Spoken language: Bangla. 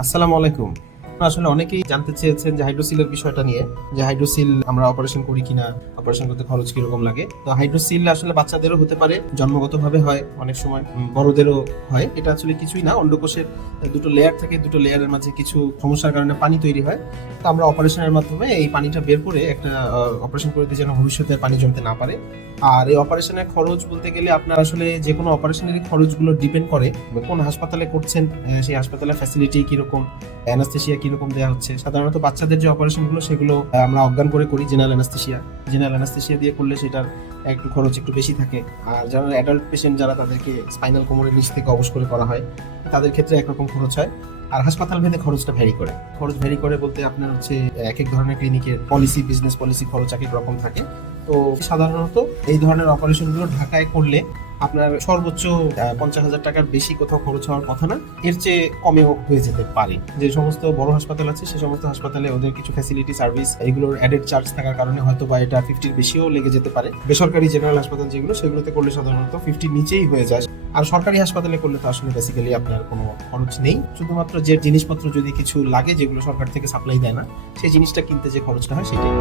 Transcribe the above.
আসসালামু আলাইকুম। আসলে অনেকেই জানতে চেয়েছেন যে হাইড্রোসিলের বিষয়টা নিয়ে, যে হাইড্রোসিল আমরা অপারেশন করি কিনা অপারেশন করতে খরচ কীরকম লাগে। তো হাইড্রোসিল আসলে বাচ্চাদেরও হতে পারে, জন্মগতভাবে হয় অনেক সময় বড়দেরও হয়। এটা আসলে কিছুই না, অন্ডকোষের দুটো লেয়ার থেকে, দুটো লেয়ারের মাঝে কিছু সমস্যার কারণে পানি তৈরি হয়। তো আমরা অপারেশনের মাধ্যমে এই পানিটা বের করে একটা অপারেশন করে দিই যেন ভবিষ্যতে পানি জমতে না পারে। আর এই অপারেশনের খরচ বলতে গেলে আপনার আসলে যে কোনো অপারেশনের খরচগুলো ডিপেন্ড করে, কোন হাসপাতালে করছেন সেই হাসপাতালের ফ্যাসিলিটি কীরকম অ্যানাস্থেশিয়া কীরকম দেওয়া হচ্ছে। সাধারণত বাচ্চাদের যে অপারেশনগুলো সেগুলো আমরা অজ্ঞান করে করি জেনারেল অ্যানাস্থেশিয়া জেনারেল অ্যানাস্থেশিয়া দিয়ে করলে সেটার একটু খরচ একটু বেশি থাকে। আর যারা অ্যাডাল্ট পেশেন্ট যারা তাদেরকে স্পাইনাল কোমরের নিচ থেকে অবশ করে করা হয়, তাদের ক্ষেত্রে একরকম খরচ হয়। আর হাসপাতাল ভেদে খরচটা ভ্যারি করে। খরচ ভ্যারি করে বলতে আপনার হচ্ছে এক এক ধরনের ক্লিনিকের পলিসি বিজনেস পলিসি খরচ এক এক রকম থাকে। তো সাধারণত এই ধরনের অপারেশনগুলো ঢাকায় করলে আপনার সর্বোচ্চ পঞ্চাশ হাজার টাকার বেশি কোথাও খরচ হওয়ার কথা না। এর চেয়ে কমেও হয়ে যেতে পারে। যে সমস্ত বড় হাসপাতাল আছে, সে সমস্ত হাসপাতালে ওদের কিছু ফ্যাসিলিটি সার্ভিস এগুলোর অ্যাডেড চার্জ থাকার কারণে হয়তো বা এটা ফিফটির বেশিও লেগে যেতে পারে। বেসরকারি জেনারেল হাসপাতাল যেগুলো, সেগুলোতে করলে সাধারণত ফিফটির নিচেই হয়ে যায়। আর সরকারি হাসপাতালে করলে তো আসলে বেসিক্যালি আপনার কোনো খরচ নেই। শুধুমাত্র যে জিনিসপত্র যদি কিছু লাগে, যেগুলো সরকার থেকে সাপ্লাই দেয় না, সেই জিনিসটা কিনতে যে খরচটা হয়, সেটাই।